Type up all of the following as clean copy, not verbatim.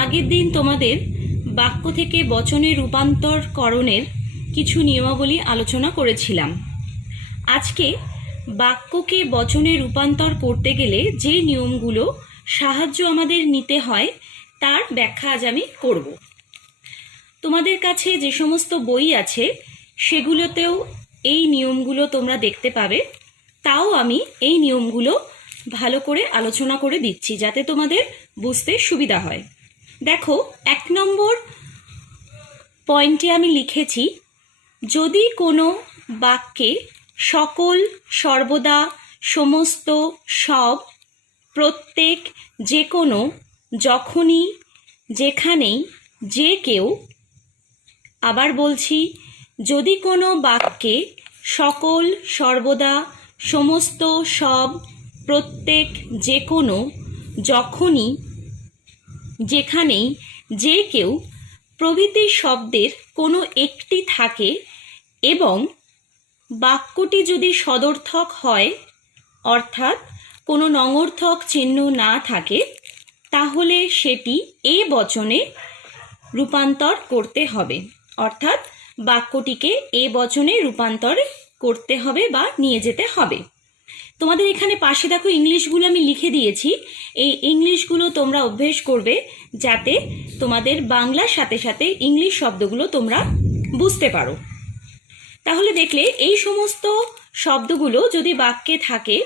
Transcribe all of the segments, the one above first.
আগের দিন তোমাদের বাক্য থেকে বচনে রূপান্তরকরণের কিছু নিয়মাবলী আলোচনা করেছিলাম। আজকে বাক্যকে বচনে রূপান্তর করতে গেলে যে নিয়মগুলো সাহায্য আমাদের নিতে হয় তার ব্যাখ্যা আজ আমি করব। তোমাদের কাছে যে সমস্ত বই আছে সেগুলোতেও এই নিয়মগুলো তোমরা দেখতে পাবে, তাও আমি এই নিয়মগুলো ভালো করে আলোচনা করে দিচ্ছি যাতে তোমাদের বুঝতে সুবিধা হয়। দেখো, 1 নম্বর পয়েন্টে আমি লিখেছি, যদি কোনো বাক্যে সকল, সর্বদা, সমস্ত, সব, প্রত্যেক, যে কোনো, যখনই, যেখানেই, যে কেউ, আবার বলছি, যদি কোনো বাক্যে সকল, সর্বদা, সমস্ত, সব, প্রত্যেক, যে কোনো, যখনই, যেখানেই, যে কেউ প্রভৃতি শব্দের কোনো একটি থাকে এবং বাক্যটি যদি সদর্থক হয়, অর্থাৎ কোনো নঙর্থক চিহ্ন না থাকে, তাহলে সেটি এ বচনে রূপান্তর করতে হবে। অর্থাৎ বাক্যটিকে এ বচনে রূপান্তর করতে হবে বা নিয়ে যেতে হবে। তোমাদের এখানে পাশে দেখো ইংলিশগুলো আমি লিখে দিয়েছি। এই ইংলিশগুলো তোমরা অভ্যেস করবে যাতে তোমাদের বাংলার সাথে সাথে ইংলিশ শব্দগুলো তোমরা বুঝতে পারো। তাহলে দেখলে এই সমস্ত শব্দগুলো যদি বাক্যে থাকে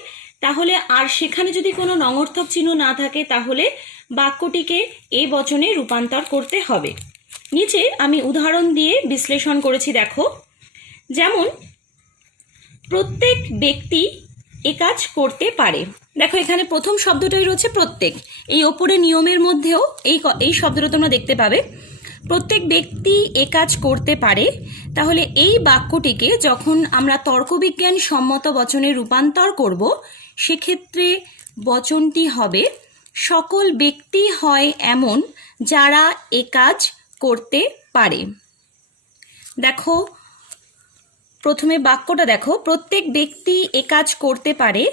তাহলে, আর সেখানে যদি কোনো নঙর্থক চিহ্ন না থাকে, তাহলে বাক্যটিকে এ বচনে রূপান্তর করতে হবে। নিচে আমি উদাহরণ দিয়ে বিশ্লেষণ করেছি, দেখো। যেমন, প্রত্যেক ব্যক্তি এ কাজ করতে পারে। দেখো, এখানে প্রথম শব্দটাই রয়েছে প্রত্যেক। এই ওপরে নিয়মের মধ্যেও এই শব্দটা তোমরা দেখতে পাবে, প্রত্যেক ব্যক্তি এ কাজ করতে পারে। তাহলে এই বাক্যটিকে যখন আমরা তর্কবিজ্ঞান সম্মত বচনে রূপান্তর করব, সেক্ষেত্রে বচনটি হবে, সকল ব্যক্তি হয় এমন যারা এ কাজ করতে পারে। দেখো, প্রথমে বাক্যটা দেখো, প্রত্যেক ব্যক্তি এ কাজ করতে পারে।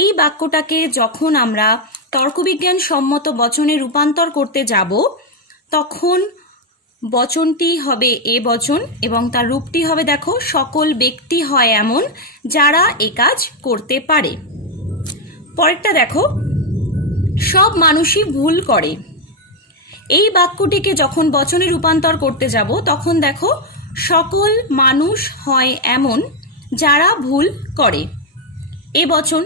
এই বাক্যটাকে যখন আমরা তর্কবিজ্ঞান সম্মত বচনে রূপান্তর করতে যাব, তখন বচনটি হবে এ বচন এবং তার রূপটি হবে, দেখো, সকল ব্যক্তি হয় এমন যারা এ কাজ করতে পারে। পরেরটা দেখো, সব মানুষই ভুল করে। এই বাক্যটিকে যখন বচনে রূপান্তর করতে যাব, তখন দেখো, সকল মানুষ হয় এমন যারা ভুল করে, এ বচন।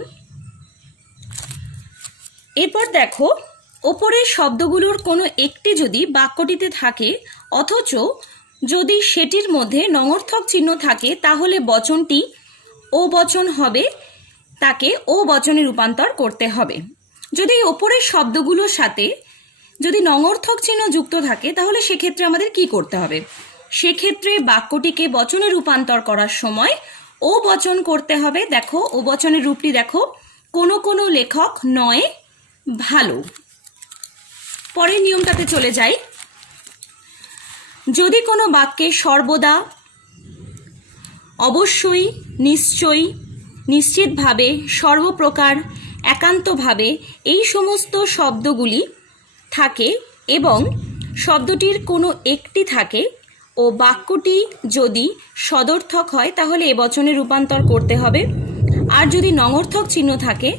এরপর দেখো, ওপরের শব্দগুলোর কোনো একটি যদি বাক্যটিতে থাকে অথচ যদি সেটির মধ্যে নঙর্থক চিহ্ন থাকে, তাহলে বচনটি ও বচন হবে, তাকে ও বচনে রূপান্তর করতে হবে। যদি ওপরের শব্দগুলোর সাথে যদি নঙর্থক চিহ্ন যুক্ত থাকে, তাহলে সেক্ষেত্রে আমাদের কি করতে হবে? সেক্ষেত্রে বাক্যটিকে বচনে রূপান্তর করার সময় ও বচন করতে হবে। দেখো, ও বচনের রূপটি দেখো, কোনো কোনো লেখক নয় ভালো। পরের নিয়মটাতে চলে যাই। যদি কোনো বাক্যে সর্বদা, অবশ্যই, নিশ্চয়ই, নিশ্চিতভাবে, সর্বপ্রকার, একান্তভাবে এই সমস্ত শব্দগুলি থাকে এবং শব্দটির কোনো একটি থাকে ও বাক্যটি যদি সদর্থক হয়, তাহলে এ বচনে রূপান্তর করতে হবে। আর যদি নঙর্থক চিহ্ন থাকে,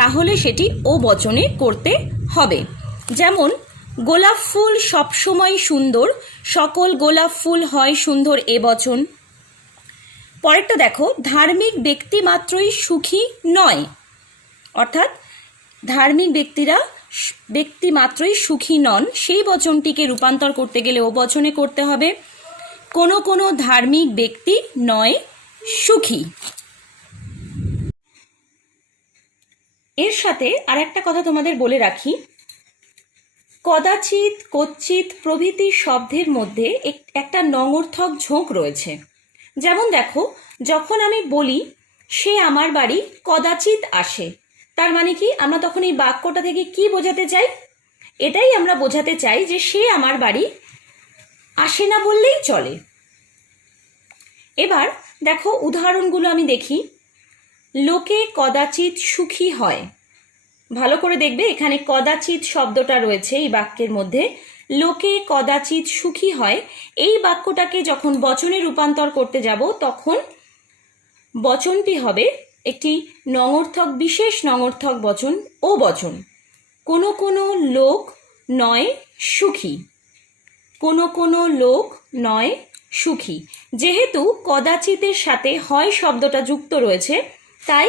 তাহলে সেটি ও বচনে করতে হবে। যেমন, গোলাপ ফুল সবসময় সুন্দর, সকল গোলাপ ফুল হয় সুন্দর, এ বচন। পরেরটা দেখো, ধার্মিক ব্যক্তি মাত্রই সুখী নয়। অর্থাৎ ধার্মিক ব্যক্তি মাত্রই সুখী নন, সেই বচনটিকে রূপান্তর করতে গেলে ও বচনে করতে হবে। কোনো কোনো ধার্মিক ব্যক্তি নয় সুখী। এর সাথে আর একটা কথা তোমাদের বলে রাখি, কদাচিৎ, কচ্চিৎ প্রভৃতি শব্দের মধ্যে একটা নঙর্থক ঝোঁক রয়েছে। যেমন দেখো, যখন আমি বলি সে আমার বাড়ি কদাচিৎ আসে, তার মানে কি? আমরা তখন এই বাক্যটা থেকে কি বোঝাতে চাই? এটাই আমরা বোঝাতে চাই যে সে আমার বাড়ি আসে না বললেই চলে। এবার দেখো উদাহরণগুলো আমি দেখি। লোকে কদাচিৎ সুখী হয়। ভালো করে দেখবে, এখানে কদাচিৎ শব্দটা রয়েছে এই বাক্যের মধ্যে। লোকে কদাচিৎ সুখী হয়, এই বাক্যটাকে যখন বচনে রূপান্তর করতে যাব তখন বচনটি হবে একটি নঙর্থক, বিশেষ নঙর্থক বচন, ও বচন। কোনো কোনো লোক নয় সুখী, কোনো কোনো লোক নয় সুখী। যেহেতু কদাচিতের সাথে হয় শব্দটা যুক্ত রয়েছে, তাই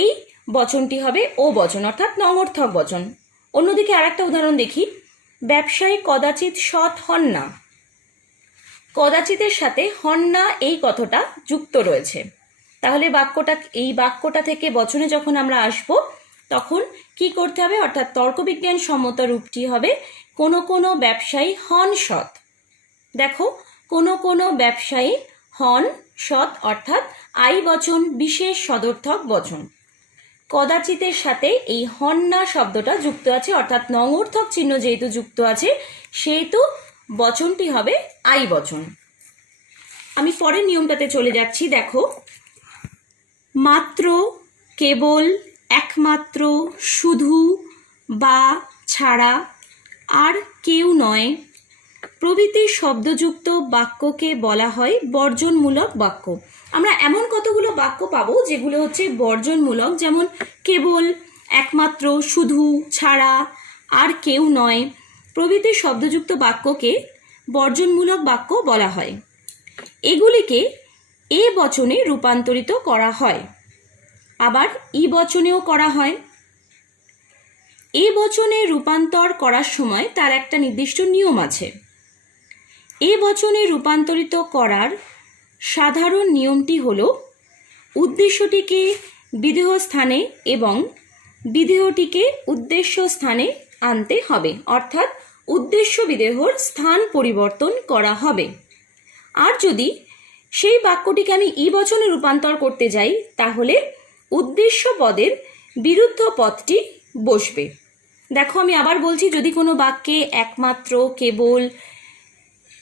এই বচনটি হবে ও বচন, অর্থাৎ নঙর্থক বচন। অন্যদিকে আরেকটা উদাহরণ দেখি। ব্যবসায়ী কদাচিৎ সৎ হন না, কদাচিতের সাথে হন না এই কথাটা যুক্ত রয়েছে। তাহলে এই বাক্যটা থেকে বচনে যখন আমরা আসব তখন কি করতে হবে, অর্থাৎ তর্কবিজ্ঞান সম্মত রূপটি হবে কোনো কোনো ব্যবসায়ী হন সৎ। দেখো, কোনো কোনো ব্যবসায়ী হন সৎ অর্থাৎ আই বচন, বিশেষ সদর্থক বচন। কদাচিতের সাথে এই হন না শব্দটা যুক্ত আছে, অর্থাৎ নঙর্থক চিহ্ন যেহেতু যুক্ত আছে সেহেতু বচনটি হবে আই বচন। আমি পরের নিয়মটাতে চলে যাচ্ছি। দেখো, মাত্র, কেবল, একমাত্র, শুধু, বা, ছাড়া, আর কেউ নয় প্রভৃতি শব্দযুক্ত বাক্যকে বলা হয় বর্জনমূলক বাক্য। আমরা এমন কতগুলো বাক্য পাবো যেগুলো হচ্ছে বর্জনমূলক, যেমন কেবল, একমাত্র, শুধু, ছাড়া, আর কেউ নয় প্রভৃতি শব্দযুক্ত বাক্যকে বর্জনমূলক বাক্য বলা হয়। এগুলিকে এ বচনে রূপান্তরিত করা হয়, আবার ই বচনেও করা হয়। এ বচনে রূপান্তর করার সময় তার একটা নির্দিষ্ট নিয়ম আছে। এ বচনে রূপান্তরিত করার সাধারণ নিয়মটি হল উদ্দেশ্যটিকে বিধেয় স্থানে এবং বিধেয়টিকে উদ্দেশ্য স্থানে আনতে হবে, অর্থাৎ উদ্দেশ্য বিধেয়র স্থান পরিবর্তন করা হবে। আর যদি সেই বাক্যটিকে আমি ই বচনে রূপান্তর করতে যাই তাহলে উদ্দেশ্য পদের বিরুদ্ধ পদটি বসবে। দেখো, আমি আবার বলছি, যদি কোনো বাক্যে একমাত্র, কেবল,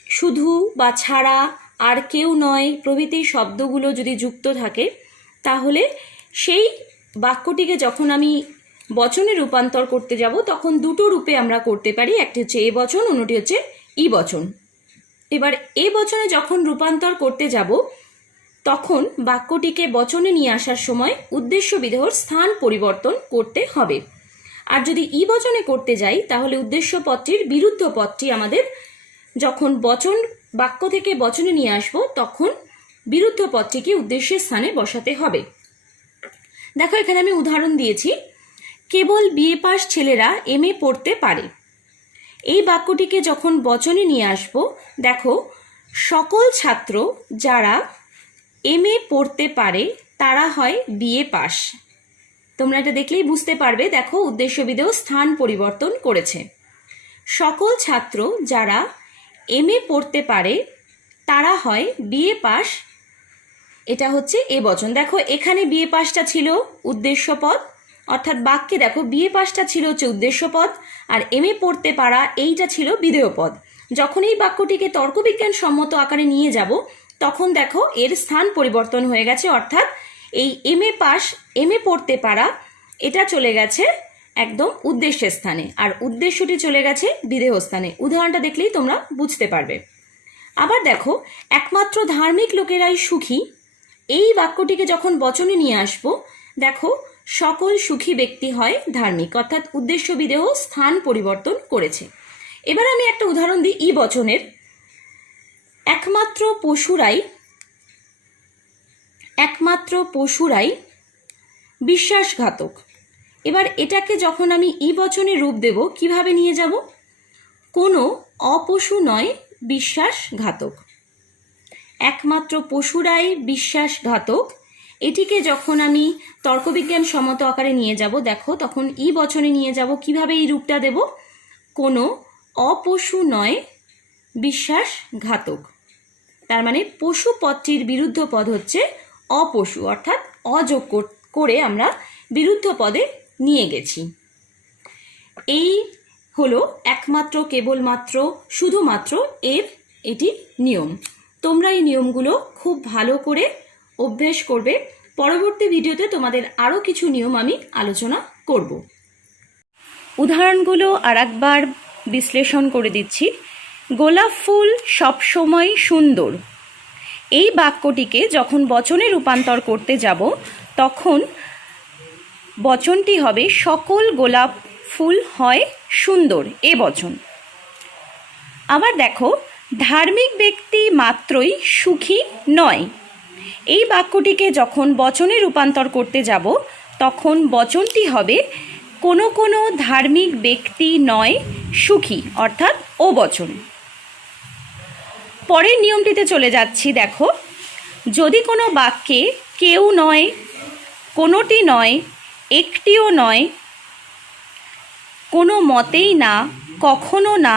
শুধু বা ছাড়া, আর কেউ নয় প্রভৃতি শব্দগুলো যদি যুক্ত থাকে তাহলে সেই বাক্যটিকে যখন আমি বচনে রূপান্তর করতে যাব তখন দুটো রূপে আমরা করতে পারি, একটি হচ্ছে এ বচন, অন্যটি হচ্ছে ই বচন। এবার এ বচনে যখন রূপান্তর করতে যাব তখন বাক্যটিকে বচনে নিয়ে আসার সময় উদ্দেশ্য বিধেয়র স্থান পরিবর্তন করতে হবে। আর যদি ই বচনে করতে যাই তাহলে উদ্দেশ্য পদটির বিরুদ্ধ পদটি আমাদের যখন বাক্য থেকে বচনে নিয়ে আসব তখন বিরুদ্ধ পদটিকে উদ্দেশ্যের স্থানে বসাতে হবে। দেখো, এখানে আমি উদাহরণ দিয়েছি, কেবল বিএ পাস ছেলেরা এমএ পড়তে পারে। এই বাক্যটিকে যখন বচনে নিয়ে আসব, দেখো, সকল ছাত্র যারা এমএ পড়তে পারে তারা হয় বিএ পাস। তোমরা এটা দেখলেই বুঝতে পারবে। দেখো, উদ্দেশ্য বিধেয় স্থান পরিবর্তন করেছে। সকল ছাত্র যারা এমএ পড়তে পারে তারা হয় বিএ পাস, এটা হচ্ছে এ বচন। দেখো, এখানে বিএ পাসটা ছিল উদ্দেশ্য পদ, অর্থাৎ বাক্যে দেখো বিএ পাসটা ছিল হচ্ছে উদ্দেশ্য পদ আর এমএ পড়তে পারা এইটা ছিল বিধেয় পদ। যখন এই বাক্যটিকে তর্কবিজ্ঞান সম্মত আকারে নিয়ে যাব তখন দেখো এর স্থান পরিবর্তন হয়ে গেছে, অর্থাৎ এই এমএ পড়তে পারা এটা চলে গেছে একদম উদ্দেশ্যের স্থানে আর উদ্দেশ্যটি চলে গেছে বিধেয় স্থানে। উদাহরণটা দেখলেই তোমরা বুঝতে পারবে। আবার দেখো, একমাত্র ধার্মিক লোকেরাই সুখী, এই বাক্যটিকে যখন বচনে নিয়ে আসব, দেখো, সকল সুখী ব্যক্তি হয় ধার্মিক, অর্থাৎ উদ্দেশ্য বিধেয় স্থান পরিবর্তন করেছে। এবার আমি একটা উদাহরণ দিই ই বচনের। একমাত্র পশুরাই বিশ্বাসঘাতক। এবার এটাকে যখন আমি ই বচনে রূপ দেব কিভাবে নিয়ে যাব, কোনো অপশু নয় বিশ্বাসঘাতক। একমাত্র পশুরাই বিশ্বাসঘাতক, এটিকে যখন আমি তর্কবিজ্ঞান সম্মত আকারে নিয়ে যাব, দেখো, তখন ই বচনে নিয়ে যাব কিভাবে এই রূপটা দেব, কোনো অপশু নয় বিশ্বাসঘাতক। তার মানে পশু পদটির বিরুদ্ধ পদ হচ্ছে অপশু, অর্থাৎ অযোগ করে আমরা বিরুদ্ধ পদে নিয়ে গেছি। এই হলো একমাত্র, কেবলমাত্র, শুধুমাত্র এটি নিয়ম। তোমরা এই নিয়মগুলো খুব ভালো করে অভ্যেস করবে। পরবর্তী ভিডিওতে তোমাদের আরও কিছু নিয়ম আমি আলোচনা করব। উদাহরণগুলো আর একবার বিশ্লেষণ করে দিচ্ছি। গোলাপ ফুল সবসময় সুন্দর, এই বাক্যটিকে যখন বচনে রূপান্তর করতে যাব তখন বচনটি হবে সকল গোলাপ ফুল হয় সুন্দর, এ বচন। আবার দেখো, ধার্মিক ব্যক্তি মাত্রই সুখী নয়, এই বাক্যটিকে যখন বচনে রূপান্তর করতে যাব তখন বচনটি হবে কোনো কোনো ধার্মিক ব্যক্তি নয় সুখী, অর্থাৎ ও বচন। পরের নিয়মটিতে চলে যাচ্ছি। দেখো, যদি কোনো বাক্যে কেউ নয়, কোনোটি নয়, একটিও নয়, কোনো মতেই না, কখনো না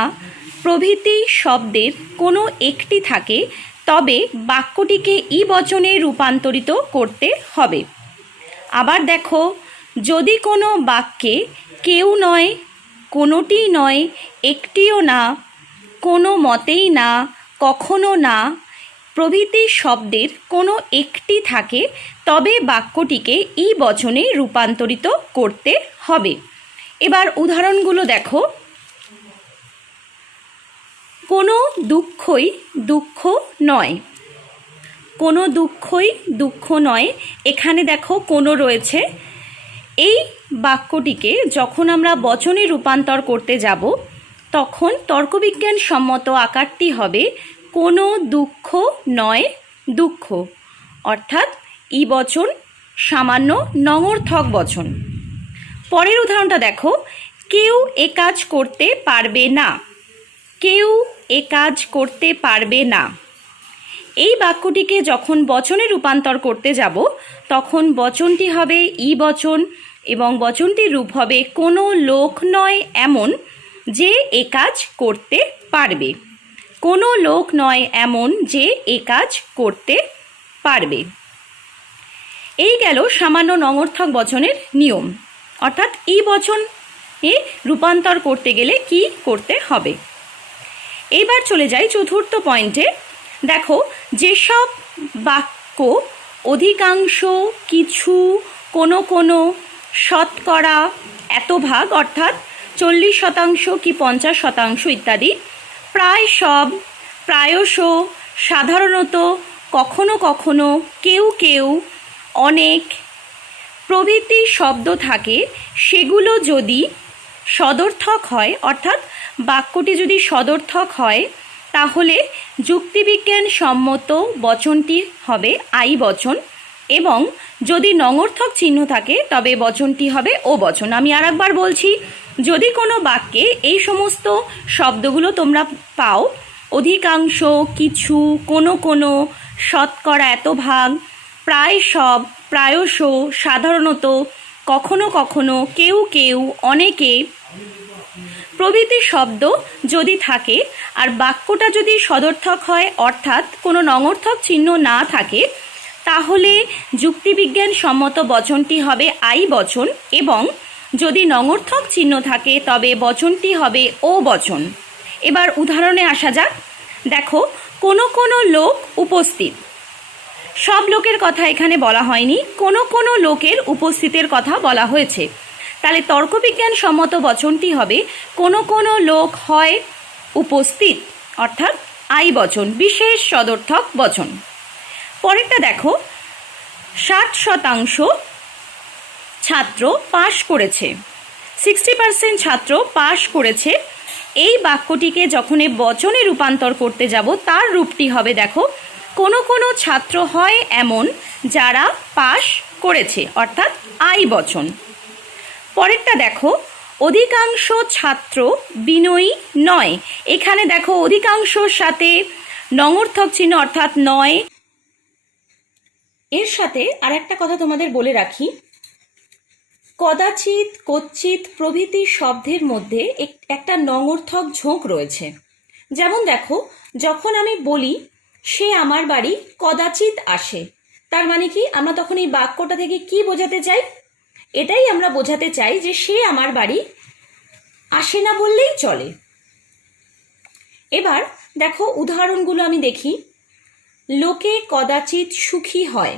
প্রভৃতি শব্দের কোনো একটি থাকে তবে বাক্যটিকে ই বচনে রূপান্তরিত করতে হবে। আবার দেখো, যদি কোনো বাক্যে কেউ নয়, কোনোটি নয়, একটিও না, কোনো মতেই না, কখনো না প্রভৃতি শব্দের কোনো একটি থাকে তবে বাক্যটিকে ই বচনে রূপান্তরিত করতে হবে। এবার উদাহরণগুলো দেখো। কোনো দুঃখই দুঃখ নয়, কোনো দুঃখই দুঃখ নয়, এখানে দেখো কোনো রয়েছে। এই বাক্যটিকে যখন আমরা বচনে রূপান্তর করতে যাব তখন তর্কবিজ্ঞান সম্মত আকারটি হবে কোনো দুঃখ নয় দুঃখ, অর্থাৎ ই বচন সামান্য নঙর্থক বচন। পরের উদাহরণটা দেখো, কেউ এ কাজ করতে পারবে না, কেউ এ কাজ করতে পারবে না, এই বাক্যটিকে যখন বচনে রূপান্তর করতে যাব তখন বচনটি হবে ই বচন এবং বচনটির রূপ হবে কোনো লোক নয় এমন যে এ কাজ করতে পারবে, কোনো লোক নয় এমন যে এ কাজ করতে পারবে। এই গেল সামান্য নঙর্থক বচনের নিয়ম, অর্থাৎ ই বচনে রূপান্তর করতে গেলে কি করতে হবে। এবার চলে যাই চতুর্থ পয়েন্টে। দেখো, যেসব বাক্য অধিকাংশ, কিছু, কোনো কোনো, শতকরা, এত ভাগ অর্থাৎ 40% কি 50% ইত্যাদি, প্রায় সব, প্রায়শ, সাধারণত, কখনো কখনো, কেউ কেউ, অনেক প্রভৃতি শব্দ থাকে সেগুলো যদি সদর্থক হয়, অর্থাৎ বাক্যটি যদি সদর্থক হয় তাহলে যুক্তিবিজ্ঞান সম্মত বচনটি হবে আই বচন এবং যদি নঙর্থক চিহ্ন থাকে তবে বচনটি হবে ও বচন। আমি আরেকবার বলছি, যদি কোনো বাক্যে এই সমস্ত শব্দগুলো তোমরা পাও, অধিকাংশ, কিছু, কোনো কোনো, শতকরা, এত ভাগ, প্রায় সব, প্রায়শ, সাধারণত, কখনো কখনো, কেউ কেউ, অনেকে প্রভৃতি শব্দ যদি থাকে আর বাক্যটা যদি সদর্থক হয় অর্থাৎ কোনো নঙর্থক চিহ্ন না থাকে তাহলে যুক্তিবিজ্ঞান সম্মত বচনটি হবে আই বচন এবং যদি নঙর্থক চিহ্ন থাকে তবে বচনটি হবে ও বচন। এবার উদাহরণে আসা যাক। দেখো, কোনো কোনো লোক উপস্থিত, সব লোকের কথা এখানে বলা হয়নি, কোনো কোনো লোকের উপস্থিতের কথা বলা হয়েছে, তাহলে তর্কবিজ্ঞান সম্মত বচনটি হবে কোনো কোনো লোক হয় উপস্থিত, অর্থাৎ আই বচন, বিশেষ সদর্থক বচন। পরেরটা দেখো, 60% ছাত্র পাশ করেছে, 60% ছাত্র পাশ করেছে, এই বাক্যটিকে যখন বচনে রূপান্তর করতে যাব তার রূপটি হবে দেখো, কোনো কোনো ছাত্র হয় এমন যারা পাশ করেছে, অর্থাৎ আই বচন। পরেরটা দেখো, অধিকাংশ ছাত্র বিনয়ী নয়, এখানে দেখো অধিকাংশর সাথে নঙর্থক চিহ্ন অর্থাৎ নয়। এর সাথে আর একটা কথা তোমাদের বলে রাখি, কদাচিৎ, কচ্চিৎ প্রভৃতি শব্দের মধ্যে একটা নঙর্থক ঝোঁক রয়েছে। যেমন দেখো, যখন আমি বলি সে আমার বাড়ি কদাচিৎ আসে, তার মানে কি আমরা তখন এই বাক্যটা থেকে কি বোঝাতে চাই? এটাই আমরা বোঝাতে চাই যে সে আমার বাড়ি আসে না বললেই চলে। এবার দেখো উদাহরণগুলো আমি দেখি। লোকে কদাচিৎ সুখী হয়,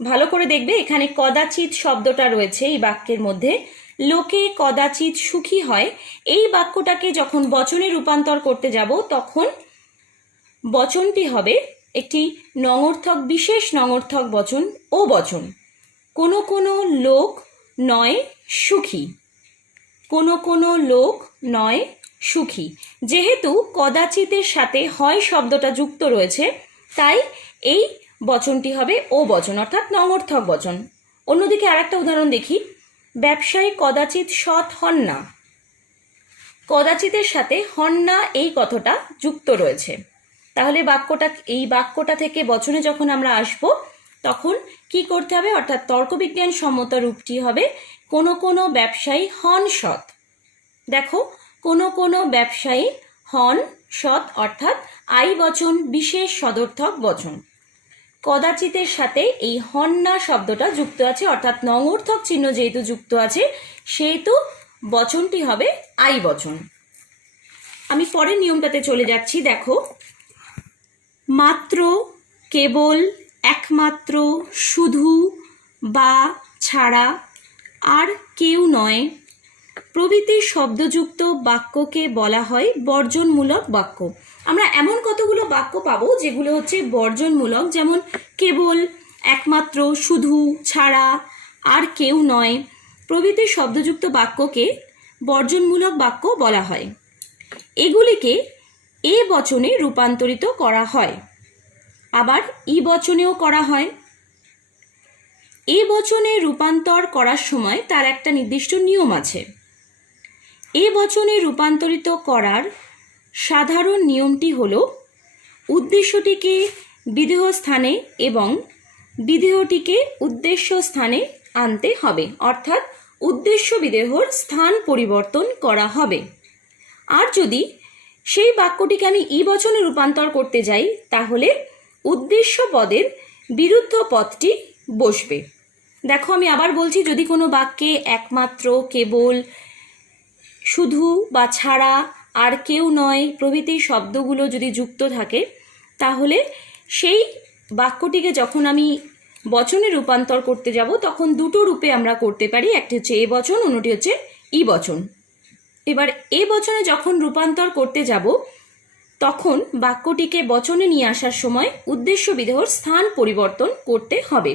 ভালো করে দেখবে এখানে কদাচিৎ শব্দটা রয়েছে এই বাক্যের মধ্যে। লোকে কদাচিৎ সুখী হয়, এই বাক্যটাকে যখন বচনে রূপান্তর করতে যাব তখন বচনটি হবে একটি নঙর্থক, বিশেষ নঙর্থক বচন, ও বচন। কোনো কোনো লোক নয় সুখী, কোনো কোনো লোক নয় সুখী। যেহেতু কদাচিতের সাথে হয় শব্দটা যুক্ত রয়েছে, তাই এই বচনটি হবে ও বচন, অর্থাৎ নঙর্থক বচন। অন্যদিকে আরেকটা উদাহরণ দেখি। ব্যবসায়ী কদাচিৎ সৎ হন না, কদাচিতের সাথে হন না এই কথাটা যুক্ত রয়েছে। তাহলে এই বাক্যটা থেকে বচনে যখন আমরা আসব তখন কি করতে হবে, অর্থাৎ তর্কবিজ্ঞান সম্মত রূপটি হবে কোনো কোনো ব্যবসায়ী হন সৎ। দেখো, কোনো কোনো ব্যবসায়ী হন সৎ অর্থাৎ আই বচন, বিশেষ সদর্থক বচন। কদাচিতের সাথে এই হন না শব্দটা যুক্ত আছে, অর্থাৎ নঙর্থক চিহ্ন যেহেতু যুক্ত আছে সেহেতু বচনটি হবে আই বচন। আমি পরের নিয়মটাতে চলে যাচ্ছি। দেখো, মাত্র, কেবল, একমাত্র, শুধু, বা, ছাড়া, আর কেউ নয় প্রভৃতি শব্দযুক্ত বাক্যকে বলা হয় বর্জনমূলক বাক্য। আমরা এমন কতগুলো বাক্য পাবো যেগুলো হচ্ছে বর্জনমূলক, যেমন কেবল, একমাত্র, শুধু, ছাড়া, আর কেউ নয় প্রভৃতি শব্দযুক্ত বাক্যকে বর্জনমূলক বাক্য বলা হয়। এগুলিকে এ বচনে রূপান্তরিত করা হয়, আবার ই বচনেও করা হয়। এ বচনে রূপান্তর করার সময় তার একটা নির্দিষ্ট নিয়ম আছে। এ বচনে রূপান্তরিত করার সাধারণ নিয়মটি হল উদ্দেশ্যটিকে বিধেয় স্থানে এবং বিধেয়টিকে উদ্দেশ্য স্থানে আনতে হবে, অর্থাৎ উদ্দেশ্য বিধেয়র স্থান পরিবর্তন করা হবে। আর যদি সেই বাক্যটিকে আমি ই বচনে রূপান্তর করতে যাই তাহলে উদ্দেশ্য পদের বিরুদ্ধ পদটি বসবে। দেখো, আমি আবার বলছি, যদি কোনো বাক্যে একমাত্র, কেবল, শুধু বা ছাড়া, আর কেউ নয় প্রভৃতি শব্দগুলো যদি যুক্ত থাকে তাহলে সেই বাক্যটিকে যখন আমি বচনে রূপান্তর করতে যাব তখন দুটো রূপে আমরা করতে পারি, একটি হচ্ছে এ বচন, অন্যটি হচ্ছে ই বচন। এবার এ বচনে যখন রূপান্তর করতে যাব তখন বাক্যটিকে বচনে নিয়ে আসার সময় উদ্দেশ্য বিধেয়র স্থান পরিবর্তন করতে হবে।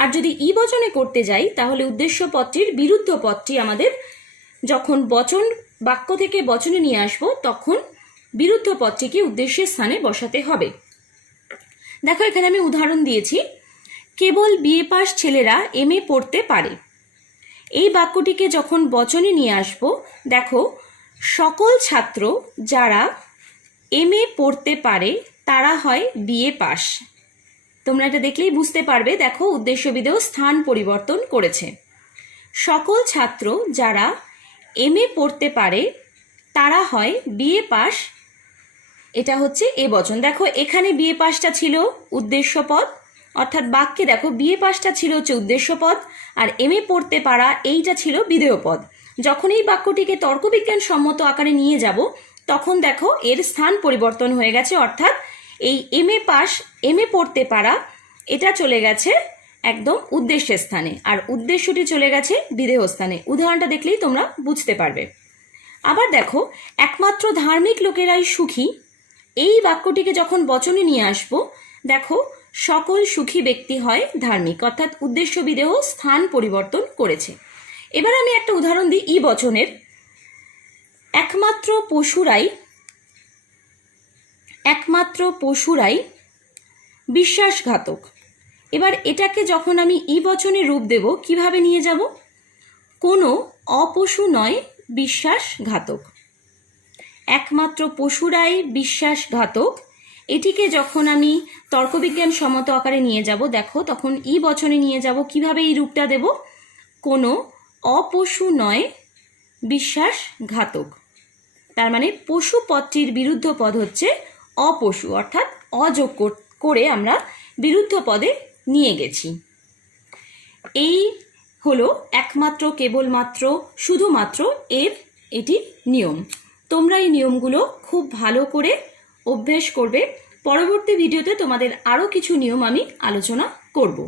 আর যদি ই বচনে করতে যাই তাহলে উদ্দেশ্য পদটির বিরুদ্ধ পদটি আমাদের যখন বাক্য থেকে বচনে নিয়ে আসব তখন বিরুদ্ধ পদটিকে উদ্দেশ্যের স্থানে বসাতে হবে। দেখো, এখানে আমি উদাহরণ দিয়েছি, কেবল বিএ পাস ছেলেরা এমএ পড়তে পারে। এই বাক্যটিকে যখন বচনে নিয়ে আসব, দেখো, সকল ছাত্র যারা এমএ পড়তে পারে তারা হয় বিএ পাস। তোমরা এটা দেখলেই বুঝতে পারবে। দেখো, উদ্দেশ্য বিধেয় স্থান পরিবর্তন করেছে। সকল ছাত্র যারা এমএ পড়তে পারে তারা হয় বিএ পাস, এটা হচ্ছে এ বচন। দেখো, এখানে বিএ পাসটা ছিল উদ্দেশ্য পদ, অর্থাৎ বাক্যে দেখো বিএ পাসটা ছিল হচ্ছে উদ্দেশ্য পদ আর এমএ পড়তে পারা এইটা ছিল বিধেয় পদ। যখন এই বাক্যটিকে তর্কবিজ্ঞান সম্মত আকারে নিয়ে যাব তখন দেখো এর স্থান পরিবর্তন হয়ে গেছে, অর্থাৎ এই এমএ পাস, এমএ পড়তে পারা এটা চলে গেছে একদম উদ্দেশ্যের স্থানে আর উদ্দেশ্যটি চলে গেছে বিধেয় স্থানে। উদাহরণটা দেখলেই তোমরা বুঝতে পারবে। আবার দেখো, একমাত্র ধার্মিক লোকেরাই সুখী, এই বাক্যটিকে যখন বচনে নিয়ে আসব, দেখো, সকল সুখী ব্যক্তি হয় ধার্মিক, অর্থাৎ উদ্দেশ্য বিধেয় স্থান পরিবর্তন করেছে। এবার আমি একটা উদাহরণ দিই ই বচনের। একমাত্র পশুরাই বিশ্বাসঘাতক। এবার এটাকে যখন আমি ই বচনে রূপ দেব কিভাবে নিয়ে যাব, কোনো অপশু নয় বিশ্বাসঘাতক। একমাত্র পশুরাই বিশ্বাসঘাতক, এটিকে যখন আমি তর্কবিজ্ঞান সম্মত আকারে নিয়ে যাব, দেখো, তখন ই বচনে নিয়ে যাব কিভাবে এই রূপটা দেব, কোনো অপশু নয় বিশ্বাসঘাতক। তার মানে পশু পদটির বিরুদ্ধ পদ হচ্ছে অপশু, অর্থাৎ অযোগ করে আমরা বিরুদ্ধ পদে নিয়ে গেছি। এই হলো একমাত্র, কেবলমাত্র, শুধুমাত্র এটি নিয়ম। তোমরা এই নিয়মগুলো খুব ভালো করে অভ্যেস করবে। পরবর্তী ভিডিওতে তোমাদের আরও কিছু নিয়ম আমি আলোচনা করব।